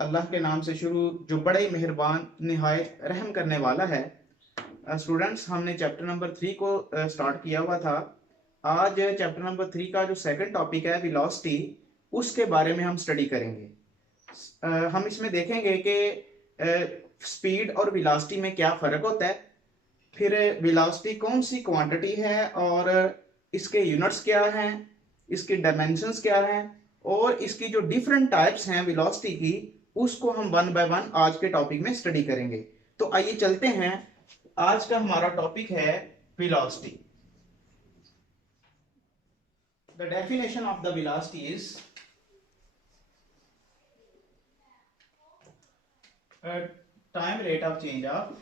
अल्लाह के नाम से शुरू जो बड़े ही मेहरबान निहायत रहम करने वाला है। स्टूडेंट्स, हमने चैप्टर नंबर 3 को स्टार्ट किया हुआ था। आज चैप्टर नंबर 3 का जो सेकंड टॉपिक है वेलोसिटी, उसके बारे में हम स्टडी करेंगे। हम इसमें देखेंगे कि स्पीड और वेलोसिटी में क्या फ़र्क होता है, फिर वेलोसिटी कौन सी क्वांटिटी है और इसके यूनिट्स क्या हैं, इसके डायमेंशंस क्या हैं और इसकी जो डिफरेंट टाइप्स हैं वेलोसिटी की, उसको हम वन बाय वन आज के टॉपिक में स्टडी करेंगे। तो आइए चलते हैं। आज का हमारा टॉपिक है velocity. The definition of the velocity is time rate of change of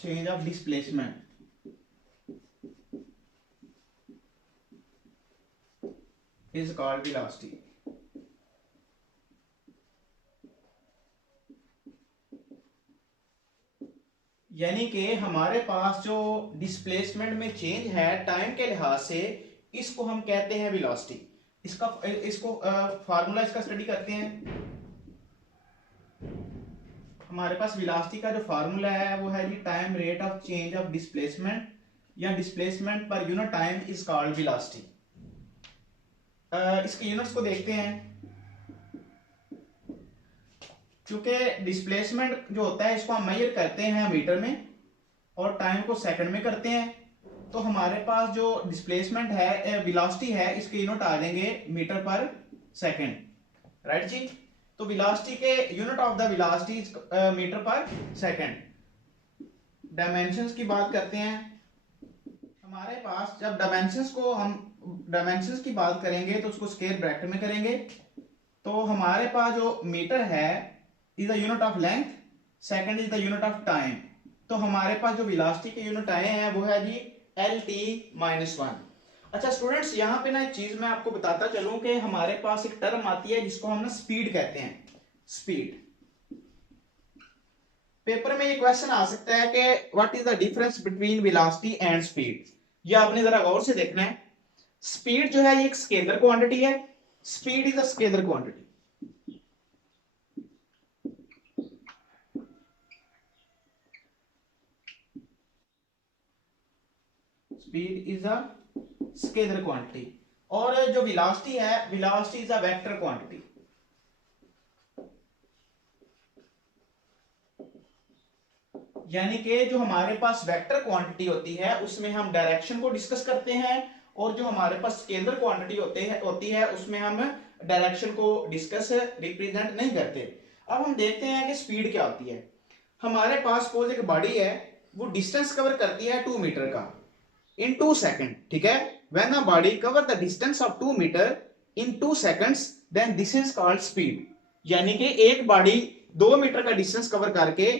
change of displacement is called velocity. यानी कि हमारे पास जो डिस्प्लेसमेंट में चेंज है टाइम के लिहाज से, इसको हम कहते हैं वेलोसिटी। इसको फार्मूला इसका स्टडी करते हैं। हमारे पास वेलोसिटी का जो फार्मूला है वो है जी time rate of change of displacement या displacement per unit time is called velocity. इसके यूनिट्स को देखते हैं। क्योंकि डिस्प्लेसमेंट जो होता है इसको हम मेजर करते हैं मीटर में और टाइम को सेकंड में करते हैं, तो हमारे पास जो डिस्प्लेसमेंट है वेलोसिटी है, इसके यूनिट आ जाएंगे मीटर पर सेकंड। राइट जी। तो वेलोसिटी के unit of the velocity metre per second. Dimensions की बात करते हैं। हमारे पास जब डायमेंशंस की बात करेंगे तो उसको स्क्वायर ब्रैकेट में करेंगे। तो हमारे पास जो मीटर है is the unit of length, second is the unit of time. तो हमारे पास जो वेलोसिटी के यूनिट आए हैं वो है जी LT-1। अच्छा स्टूडेंट्स, यहाँ पे ना एक चीज मैं आपको बताता चलूं कि हमारे पास एक टर्म आती है जिसको हम ना स्पीड कहते हैं। स्पीड। पेपर में ये क्वेश्चन आ सकता है कि what is the difference between velocity and speed. ये आपने जरा गौर से देखना है। स्पीड जो है ये एक स्केलर क्वांटिटी है। Speed is a scalar quantity. Speed is a scalar quantity और जो वेलोसिटी है, velocity is a vector quantity. यानी कि जो हमारे पास वेक्टर क्वांटिटी होती है उसमें हम डायरेक्शन को डिस्कस करते हैं और जो हमारे पास स्केलर क्वांटिटी होती है उसमें हम डायरेक्शन को डिस्कस रिप्रेजेंट नहीं करते। अब हम देखते हैं कि स्पीड क्या होती है। हमारे पास सपोज एक बॉडी है, वो डिस्टेंस कवर करती है 2 मीटर का इन 2 सेकंड। ठीक है। When a body cover the distance of 2 metre in 2 seconds then this is called speed. यानी कि एक बॉडी 2 मीटर का डिस्टेंस कवर करके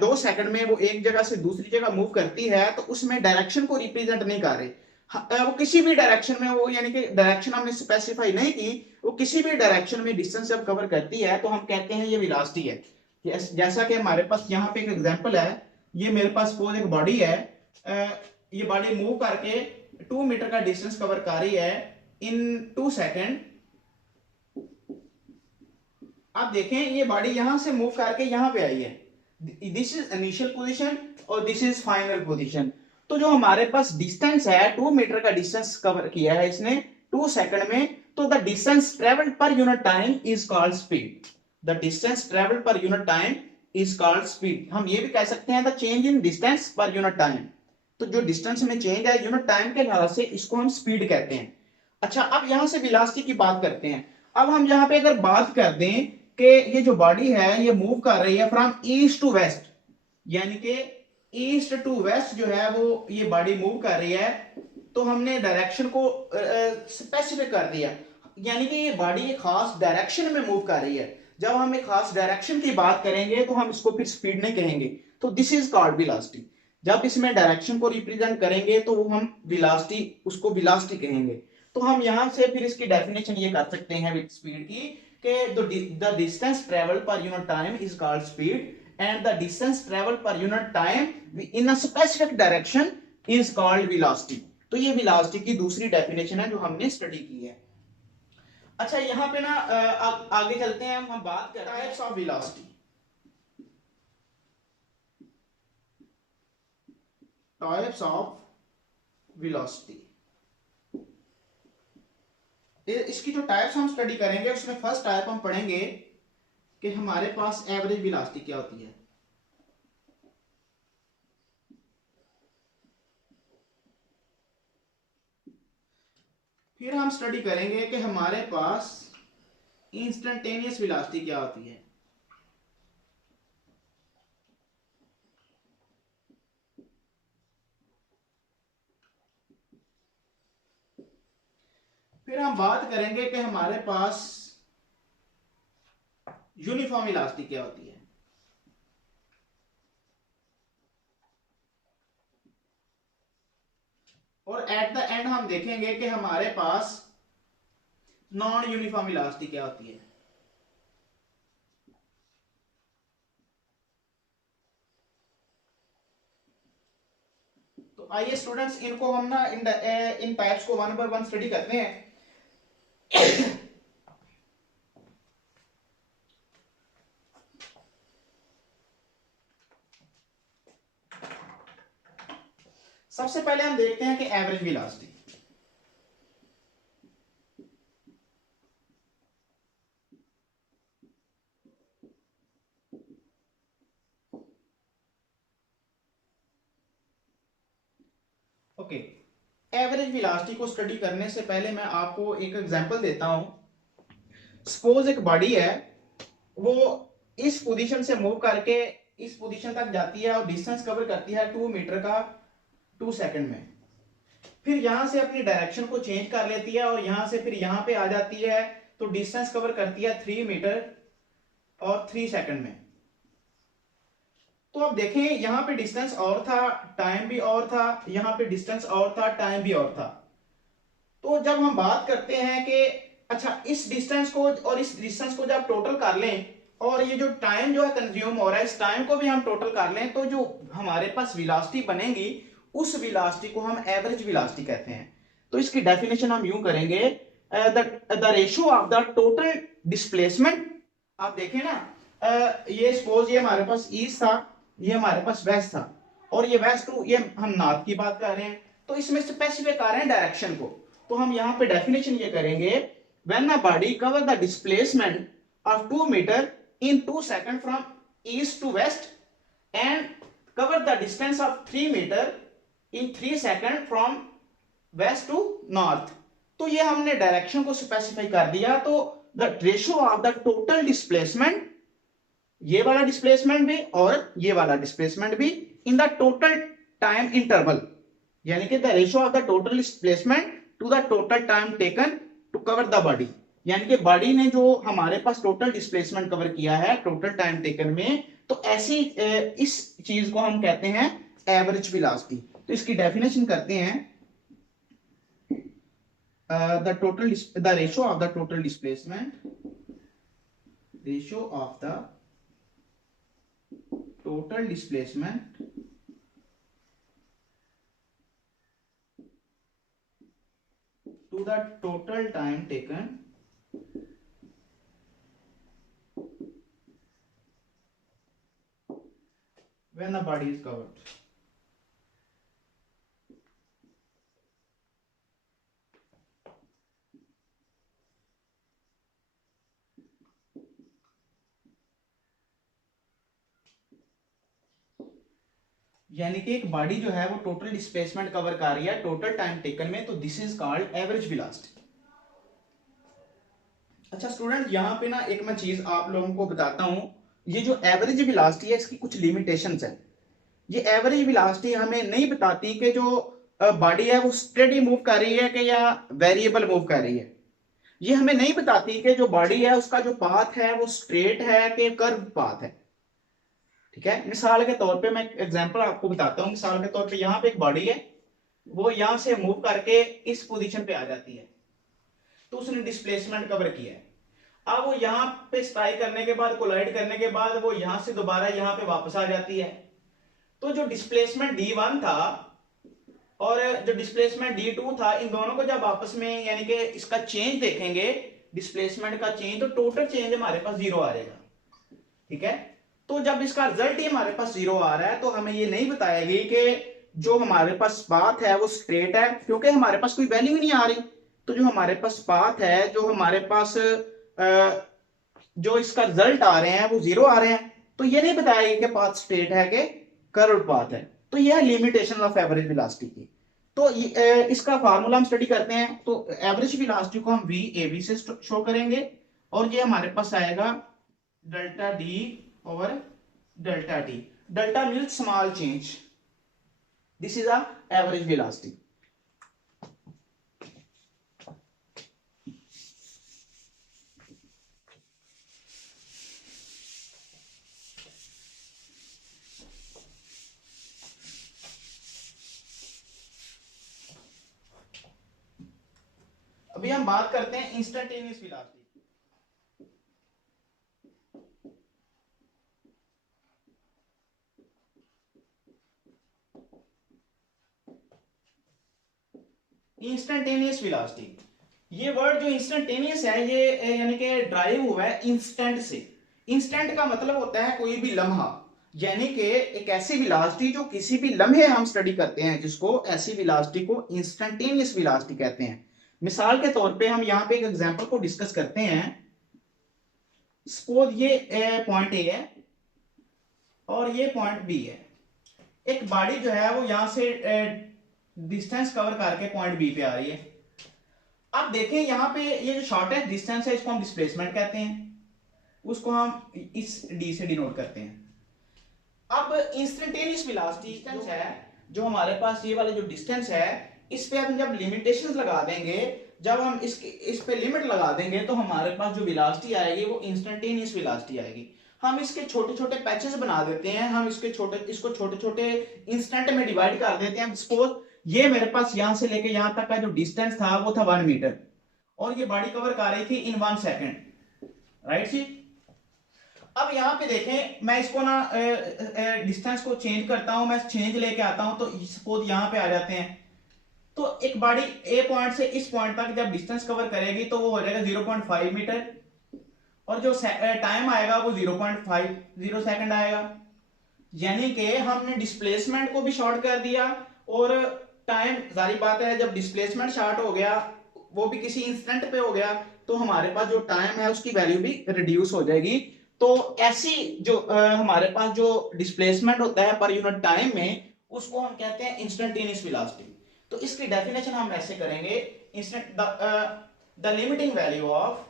2 सेकंड में वो एक जगह से दूसरी जगह मूव करती है, तो उसमें डायरेक्शन को रिप्रेजेंट नहीं कर रही। वो किसी भी डायरेक्शन में, वो यानी कि डायरेक्शन हमने स्पेसिफाई नहीं की, वो किसी भी डायरेक्शन में डिस्टेंस जब कवर करती है तो हम कहते हैं ये वेलोसिटी है। जैसा कि हमारे पास यहाँ पे एक एग्जांपल है। ये मेरे पास सपोज एक बॉडी है, ये बॉडी मूव करके 2 मीटर का डिस्टेंस कवर कर रही है इन 2 सेकंड। आप देखें ये बॉडी यहां से मूव करके यहां पे आई है। दिस इज इनिशियल पोजीशन और दिस इज फाइनल पोजीशन। तो जो हमारे पास डिस्टेंस है 2 मीटर का डिस्टेंस कवर किया है इसने 2 सेकंड में, तो द डिस्टेंस ट्रेवल्ड पर unit time is called speed. The distance travelled पर unit time is called speed. हम ये भी कह सकते हैं द चेंज इन डिस्टेंस पर यूनिट टाइम। तो जो डिस्टेंस में चेंज है यूनिट टाइम के लिहाज से, इसको हम स्पीड कहते हैं। अच्छा, अब यहां से वेलोसिटी की बात करते हैं। अब हम यहां पे अगर बात कर दें कि ये जो बॉडी है ये मूव कर रही है फ्रॉम ईस्ट टू वेस्ट, यानी कि ईस्ट टू वेस्ट जो है वो ये बॉडी मूव कर रही है, तो हमने डायरेक्शन को स्पेसिफिक कर दिया। यानी कि ये बॉडी एक खास डायरेक्शन में मूव कर रही है। जब हम एक खास डायरेक्शन की बात करेंगे तो हम इसको फिर स्पीड नहीं कहेंगे, तो दिस इज कॉल्ड वेलोसिटी। जब इसमें डायरेक्शन को रिप्रेजेंट करेंगे तो वो हम वेलोसिटी, उसको वेलोसिटी कहेंगे। तो हम यहां से फिर इसकी डेफिनेशन ये कर सकते हैं विद स्पीड की कि द डिस्टेंस ट्रेवल्ड पर unit time is called speed and the distance travelled पर unit time in a specific direction is called velocity. तो ये वेलोसिटी की दूसरी डेफिनेशन है जो हमने स्टडी की है। अच्छा यहाँ पे ना आगे चलते हैं, हम बात करते हैं types of velocity. Types of velocity, इसकी जो टाइप्स हम स्टडी करेंगे उसमें फर्स्ट टाइप हम पढ़ेंगे कि हमारे पास एवरेज वेलोसिटी क्या होती है। फिर हम स्टडी करेंगे कि हमारे पास इंस्टेंटेनियस वेलोसिटी क्या होती है। फिर हम बात करेंगे कि हमारे पास यूनिफॉर्म वेलोसिटी क्या होती है। और एट द एंड हम देखेंगे कि हमारे पास नॉन यूनिफॉर्म वेलोसिटी क्या होती है। तो आइए स्टूडेंट्स, इनको हम ना इन टाइप्स को वन बाय वन स्टडी करते हैं। सबसे पहले हम देखते हैं कि average velocity. Okay, average velocity को स्टडी करने से पहले मैं आपको एक एग्जांपल देता हूं। सपोज एक बॉडी है, वो इस पोजीशन से मूव करके इस पोजीशन तक जाती है और डिस्टेंस कवर करती है 2 मीटर का 2 सेकंड में। फिर यहां से अपनी डायरेक्शन को चेंज कर लेती है और यहां से फिर यहां पे आ जाती है, तो डिस्टेंस कवर करती है 3 मीटर और 3 सेकंड में। तो अब देखें, यहां पे डिस्टेंस और था, टाइम भी और था, यहां पे डिस्टेंस और था, टाइम भी और था। तो जब हम बात करते हैं कि अच्छा इस डिस्टेंस को और इस डिस्टेंस को जब टोटल कर लें और ये जो टाइम जो है कंज्यूम हो रहा है, इस टाइम को भी हम टोटल कर लें, तो जो हमारे पास वेलोसिटी बनेगी उस वेलोसिटी को हम एवरेज वेलोसिटी कहते हैं। तो इसकी डेफिनेशन हम यूं करेंगे, the ratio of the total displacement. आप देखें ना, ये सपोज ये हमारे पास ईस्ट था, ये हमारे पास वेस्ट था, और ये वेस्ट टू ये हम नॉर्थ की बात कर रहे हैं, तो इसमें स्पेसिफाई कर रहे हैं डायरेक्शन को। तो हम यहां पे डेफिनेशन ये करेंगे, when a body cover the displacement of 2 metre in 2 seconds from east to west and cover the distance of 3 meter in 3 seconds from west to north। तो ये हमने डायरेक्शन को स्पेसिफाई कर दिया। तो the ratio of the total displacement, ये वाला displacement भी और ये वाला डिस्प्लेसमेंट भी, in the total time interval, यानी कि the ratio of the total displacement to the total time taken to cover the body, यानी कि बॉडी ने जो हमारे पास टोटल डिस्प्लेसमेंट कवर किया है टोटल टाइम टेकन में, तो ऐसी इस चीज को हम कहते हैं एवरेज वेलोसिटी। तो इसकी डेफिनेशन करते हैं, the ratio of the total displacement, ratio of the total displacement to the total time taken when the body is covered। यानी कि एक बॉडी जो है वो टोटल डिस्प्लेसमेंट कवर कर रही है टोटल टाइम टेकन में, तो this is called average velocity. अच्छा स्टूडेंट, यहां पे ना एक मैं चीज आप लोगों को बताता हूं, ये जो एवरेज वेलोसिटी है इसकी कुछ लिमिटेशंस है। ये एवरेज वेलोसिटी हमें नहीं बताती कि जो बॉडी है वो स्टेडी मूव कर रही है कि या वेरिएबल मूव कर रही है। ये हमें नहीं बताती कि जो बॉडी है उसका जो पाथ है वो स्ट्रेट है कि कर्व पाथ है। ठीक है, मिसाल के तौर पे मैं एग्जांपल आपको बताता हूं। मिसाल के तौर पे यहाँ पे एक बॉडी है, वो यहां से मूव करके इस पोजीशन पे आ जाती है, तो उसने डिस्प्लेसमेंट कवर किया है। अब वो यहाँ पे स्ट्राइक करने के बाद, कोलाइड करने के बाद वो यहां से दोबारा यहाँ पे वापस आ जाती है। तो जो डिस्प्लेसमेंट d1 था और जो डिस्प्लेसमेंट d2 था, इन दोनों को जब आपस में यानी कि इसका चेंज देखेंगे, डिस्प्लेसमेंट का चेंज, तो टोटल चेंज हमारे पास जीरो आ रहेगा। ठीक है, तो जब इसका रिजल्ट ही हमारे पास जीरो आ रहा है तो हमें ये नहीं बताएगी कि जो हमारे पास पाथ है वो स्ट्रेट है, क्योंकि हमारे पास कोई वैल्यू ही नहीं आ रही। तो जो हमारे पास पाथ है, जो हमारे पास जो इसका रिजल्ट आ रहे हैं वो जीरो आ रहे हैं, तो ये नहीं बताएगी कि पाथ स्ट्रेट है कि कर्व्ड पाथ है। तो यह है लिमिटेशन ऑफ एवरेज वेलोसिटी की। तो इसका फार्मूला हम स्टडी करते हैं। तो एवरेज वेलोसिटी को हम वी ए बी से शो करेंगे, और ये हमारे पास आएगा delta D over delta T. Delta means small change, this is a average velocity. अभी हम बात करते हैं इंस्टेंटेनियस वेलोसिटी। इंस्टेंटेनियस वेलोसिटी, ये वर्ड जो इंस्टेंटेनियस है ये यानी कि ड्राइव हुआ है इंस्टेंट से। इंस्टेंट का मतलब होता है कोई भी लम्हा, यानी कि एक ऐसी वेलोसिटी जो किसी भी लम्हे हम स्टडी करते हैं, जिसको ऐसी वेलोसिटी को इंस्टेंटेनियस वेलोसिटी कहते हैं। मिसाल के तौर पे हम यहाँ पे एक एग्जांपल को डिस्कस करते हैं। सपोज ये पॉइंट ए है और ये पॉइंट बी है। एक बॉडी जो है वो यहां से डिस्टेंस कवर करके पॉइंट बी पे आ रही है। अब देखें यहाँ पे ये जो शॉर्टेस्ट डिस्टेंस है इसको हम डिस्प्लेसमेंट कहते हैं, उसको हम इस डी से डिनोट करते हैं। अब इंस्टेंटेनियस वेलोसिटी डिस्टेंस है, जो हमारे पास ये वाला जो डिस्टेंस है, इस पे हम जब लिमिटेशंस लगा देंगे, जब हम इस पे लिमिट लगा देंगे, तो हमारे पास जो वेलोसिटी आएगी वो इंस्टेंटेनियस वेलोसिटी आएगी। हम इसके छोटे छोटे पैचेस बना देते हैं, हम इसको छोटे छोटे इंस्टेंट में डिवाइड कर देते हैं। सपोज ये मेरे पास यहां से लेके यहां तक का जो डिस्टेंस था वो था 1 मीटर, और ये बॉडी कवर कर रही थी इन 1 सेकेंड, राइट जी। अब यहाँ पे देखें, मैं इसको ना डिस्टेंस को चेंज करता हूं, मैं चेंज लेके आता हूं, तो सपोज यहाँ पे आ जाते हैं। तो एक बॉडी ए पॉइंट से इस पॉइंट तक जब डिस्टेंस कवर करेगी तो वो हो जाएगा 0.5 मीटर, और जो टाइम आएगा वो 0.50 सेकंड आएगा। यानी कि हमने डिस्प्लेसमेंट को भी शॉर्ट कर दिया, और टाइम, जारी बात है जब डिस्प्लेसमेंट शॉर्ट हो गया, वो भी किसी इंस्टेंट पे हो गया, तो हमारे पास जो टाइम है उसकी वैल्यू भी रिड्यूस हो जाएगी। तो ऐसी जो हमारे पास जो डिस्प्लेसमेंट होता है पर यूनिट टाइम में, उसको हम कहते हैं इंस्टेंटेनियस वेलोसिटी। तो इसकी डेफिनेशन हम ऐसे करेंगे, instant the limiting value of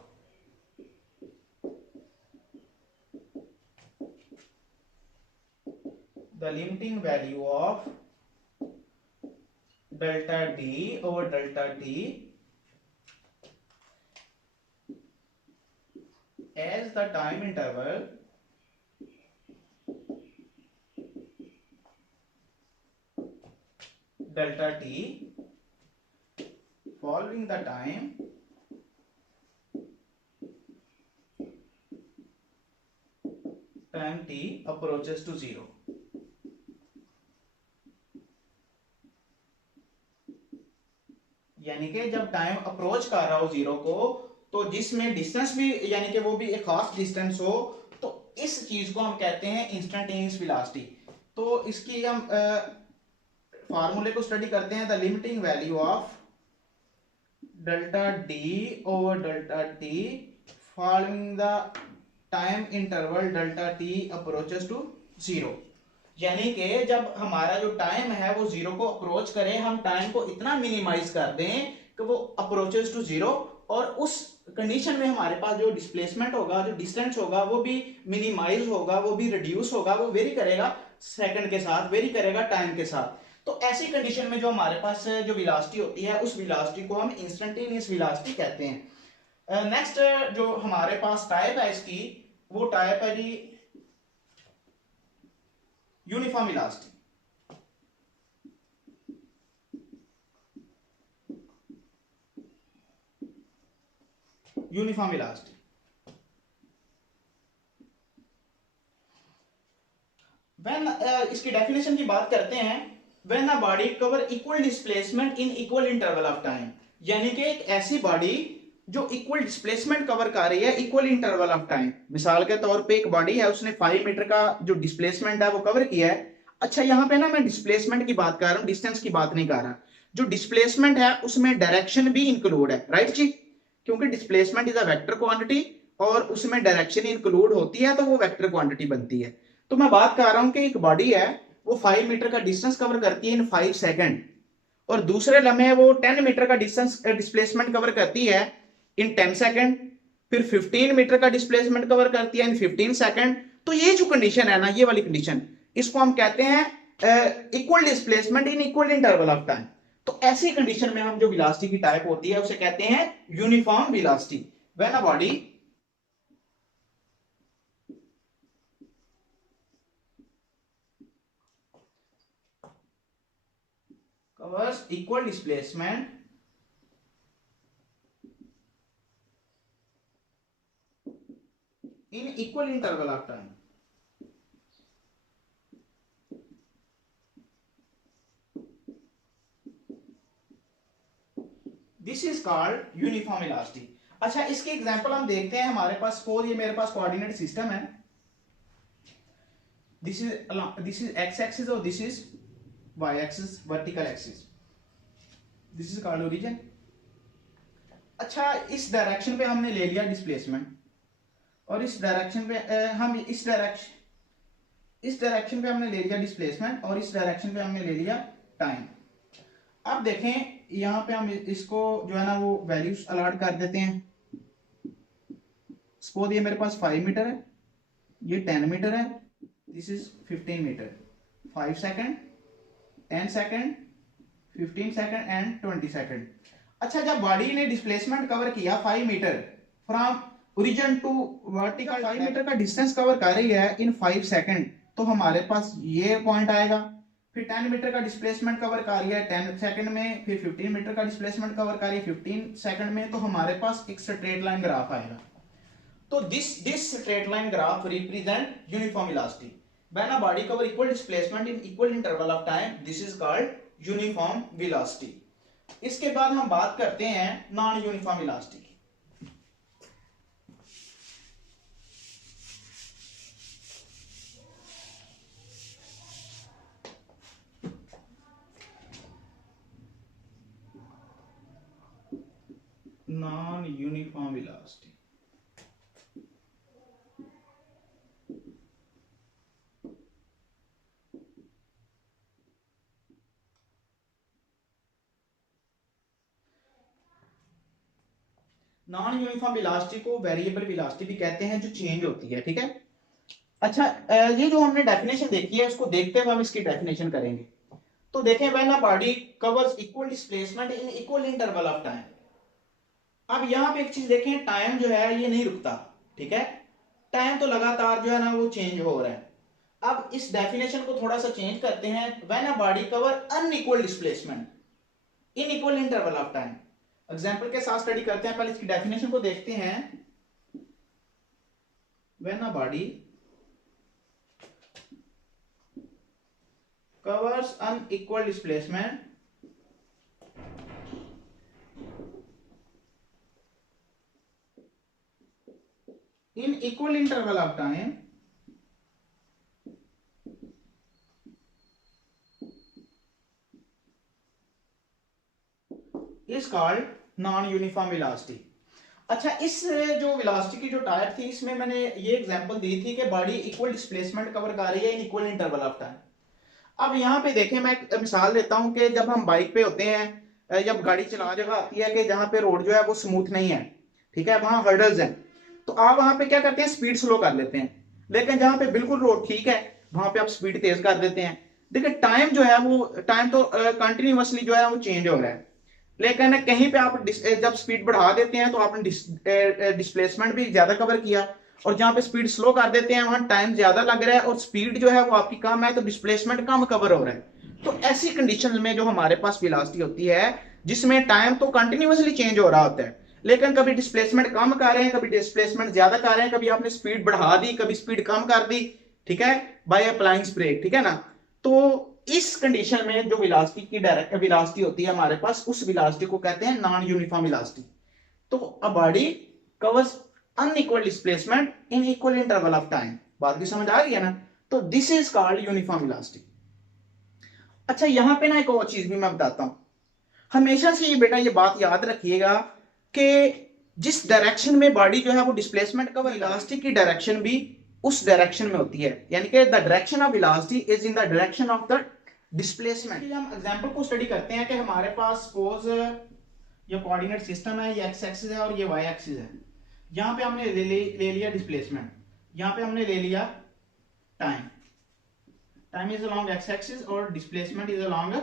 delta d over delta t as the time interval delta t following the time t approaches to 0। यानी कि जब टाइम अप्रोच कर रहा हो जीरो को, तो जिसमें डिस्टेंस भी यानी कि वो भी एक खास डिस्टेंस हो, तो इस चीज को हम कहते हैं इंस्टेंटेनियस वेलोसिटी। तो इसकी हम फार्मूले को स्टडी करते हैं। The limiting value of delta D over delta T following the time interval delta T approaches to 0। यानी कि जब हमारा जो टाइम है वो 0 को अप्रोच करे, हम टाइम को इतना मिनिमाइज कर दें कि वो अप्रोचेस टू 0, और उस कंडीशन में हमारे पास जो डिस्प्लेसमेंट होगा, जो डिस्टेंस होगा, वो भी मिनिमाइज होगा, वो भी रिड्यूस होगा, वो वेरी करेगा सेकंड के साथ, वेरी करेगा टाइम के साथ। तो ऐसी कंडीशन में जो हमारे पास जो वेलोसिटी होती है, उस वेलोसिटी को हम इंस्टेंटेनियस वेलोसिटी कहते हैं। नेक्स्ट जो हमारे पास टाइप है इसकी, वो टाइप है जी uniform velocity. Uniform velocity when इसकी डेफिनेशन की बात करते हैं। When a body cover equal displacement in equal interval of time, यानी कि एक ऐसी बॉडी जो इक्वल डिस्प्लेसमेंट कवर कर रही है इक्वल इंटरवल ऑफ टाइम। मिसाल के तौर पे एक बॉडी है, उसने 5 मीटर का जो डिस्प्लेसमेंट है वो कवर किया है। अच्छा, यहाँ पे ना मैं डिस्प्लेसमेंट की बात कर रहा हूँ, डिस्टेंस की बात नहीं कर रहा। जो डिस्प्लेसमेंट है उसमें डायरेक्शन भी इंक्लूड है, राइट जी, क्योंकि displacement is a vector quantity और उसमें डायरेक्शन इंक्लूड होती है तो वो वेक्टर क्वांटिटी बनती है। तो मैं बात कर रहा हूं कि एक बॉडी है वो 5 मीटर का डिस्टेंस कवर करती है इन 5 सेकंड, और दूसरे लम्हे वो 10 मीटर का डिस्टेंस डिस्प्लेसमेंट कवर करती है इन 10 सेकंड, फिर 15 मीटर का डिस्प्लेसमेंट कवर करती है इन 15 सेकंड। तो ये जो कंडीशन है ना, ये वाली कंडीशन, इसको हम कहते हैं equal displacement in equal interval of time. तो ऐसी कंडीशन में हम जो वेलोसिटी की टाइप होती है उसे कहते हैं uniform velocity. When a body covers equal displacement in equal interval of time, this is called uniform velocity। अच्छा, इसके एग्जांपल हम देखते हैं। हमारे पास सपोज ये मेरे पास कोऑर्डिनेट सिस्टम है, दिस इज एक्स एक्सिस और this is Y axis, vertical axis, this is called origin. अच्छा, इस डायरेक्शन पे हमने ले लिया डिस्प्लेसमेंट, और इस डायरेक्शन पे इस डायरेक्शन पे हमने ले लिया डिस्प्लेसमेंट, और इस डायरेक्शन पे हमने ले लिया टाइम। अब देखें यहां पे हम इसको जो है ना वो वैल्यूज अलॉट कर देते हैं। सपोज ये मेरे पास 5 मीटर है, ये 10 मीटर है, this is 15 metre, 5 second, 10 second, 15 second and 20 second. अच्छा, जब बॉडी ने डिस्प्लेसमेंट कवर किया 5 metre from origin to vertical, 5 metre का डिस्टेंस कवर कर रही है इन 5 सेकंड, तो हमारे पास ये पॉइंट आएगा। फिर 10 मीटर का डिस्प्लेसमेंट कवर कर रही है 10 सेकंड में, फिर 15 मीटर का डिस्प्लेसमेंट कवर कर रही है 15 सेकंड में, तो हमारे पास एक स्ट्रेट लाइन ग्राफ आएगा। तो this straight line graph represent uniform velocity. When a body cover equal displacement in equal interval of time, this is called uniform velocity. इसके बाद हम बात करते हैं नॉन यूनिफॉर्म वेलोसिटी की। Non uniform velocity, non uniform velocity को variable velocity भी कहते हैं, जो चेंज होती है, ठीक है। अच्छा, ये जो हमने डेफिनेशन देखी है उसको देखते हुए हम इसकी डेफिनेशन करेंगे। तो देखें, when a body covers equal displacement in equal interval of time. अब यहां पे एक चीज देखें, टाइम जो है ये नहीं रुकता, ठीक है, टाइम तो लगातार जो है ना वो चेंज हो रहा है। अब इस डेफिनेशन को थोड़ा सा चेंज करते हैं। When a body cover unequal displacement in equal interval of time, example के साथ स्टडी करते हैं। पहले इसकी डेफिनेशन को देखते हैं। When a body covers unequal displacement in equal interval of time is called non uniform velocity। अच्छा, इस जो वेलोसिटी की जो टाइप थी इसमें मैंने ये एग्जांपल दी थी कि बॉडी इक्वल डिस्प्लेसमेंट कवर कर रही है इन इक्वल इंटरवल ऑफ टाइम। अब यहाँ पे देखें, मैं एक मिसाल देता हूं कि जब हम बाइक पे होते हैं, जब गाड़ी चला जगह आती है कि जहां पे रोड जो है वो स्मूथ नहीं है, ठीक है, वहां हर्डल्स हैं, तो आप वहां पे क्या करते हैं, स्पीड स्लो कर लेते हैं। लेकिन जहां पे बिल्कुल रोड ठीक है वहां पे आप स्पीड तेज कर देते हैं। देखिए, टाइम जो है वो टाइम तो कंटिन्यूअसली जो है वो चेंज हो रहा है, लेकिन कहीं पे आप जब स्पीड बढ़ा देते हैं तो आपने डिस्प्लेसमेंट भी ज्यादा कवर किया, और जहां पे स्पीड स्लो कर देते हैं वहां टाइम ज्यादा लग रहा है और स्पीड जो है वो आपकी कम है, तो डिस्प्लेसमेंट कम कवर हो रहा है। तो ऐसी कंडीशन में जो हमारे पास वेलोसिटी होती है जिसमें टाइम तो कंटिन्यूअसली चेंज हो रहा होता है, लेकिन कभी डिस्प्लेसमेंट कम कर रहे हैं, कभी डिस्प्लेसमेंट ज्यादा कर रहे हैं, कभी आपने स्पीड बढ़ा दी, कभी स्पीड कम कर दी, ठीक है, बाय अप्लाइंग ब्रेक, ठीक है ना। तो इस कंडीशन में जो वेलोसिटी की डायरेक्ट वेलोसिटी होती है हमारे पास, उस वेलोसिटी को कहते हैं नॉन यूनिफॉर्म वेलोसिटी। तो a body covers unequal displacement in equal interval of time. बात की समझ आ रही है ना? तो this is called uniform velocity. अच्छा, यहां पे ना एक और चीज भी मैं बताता हूं। हमेशा से ये बेटा ये बात याद रखिएगा कि जिस डायरेक्शन में बॉडी जो है वो डिस्प्लेसमेंट का, वेलोसिटी की डायरेक्शन भी उस डायरेक्शन में होती है, यानी कि the direction of velocity is in the direction of the displacement. हम एग्जांपल को स्टडी करते हैं कि हमारे पास सपोज ये कोऑर्डिनेट सिस्टम है, ये एक्स एक्सिस है और ये वाई एक्सिस है। यहां पे हमने ले लिया डिस्प्लेसमेंट, यहां पे हमने ले लिया time. Time is along X axis और displacement is along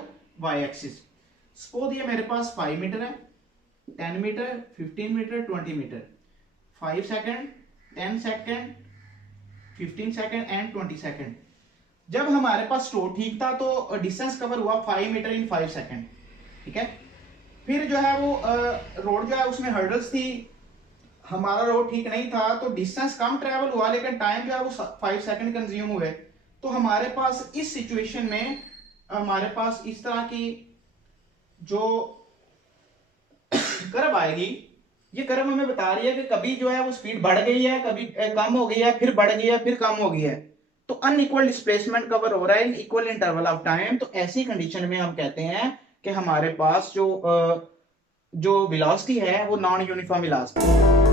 Y axis. Suppose ये मेरे पास 5 मीटर है, 10 metre, 15 metre, 20 metre, 5 second, 10 second, 15 second and 20 second. जब हमारे पास स्लो ठीक था तो डिस्टेंस कवर हुआ 5 मीटर इन 5 सेकंड, ठीक है। फिर जो है वो रोड जो है उसमें हर्डल्स थी, हमारा रोड ठीक नहीं था तो डिस्टेंस कम ट्रेवल हुआ लेकिन टाइम जो है वो 5 सेकंड कंज्यूम हुए। तो हमारे पास इस सिचुएशन में हमारे पास इस तरह की जो कर्व आएगी, ये कर्व हमें बता रही है कि कभी जो है वो स्पीड बढ़ गई है, कभी कम हो गई है, फिर बढ़ गई है, फिर कम हो गई है। तो अनइक्वल डिस्प्लेसमेंट कवर हो रहा है इन इक्वल इंटरवल ऑफ टाइम। तो ऐसी कंडीशन में हम कहते हैं कि हमारे पास जो वेलोसिटी है वो नॉन यूनिफॉर्म वेलोसिटी है।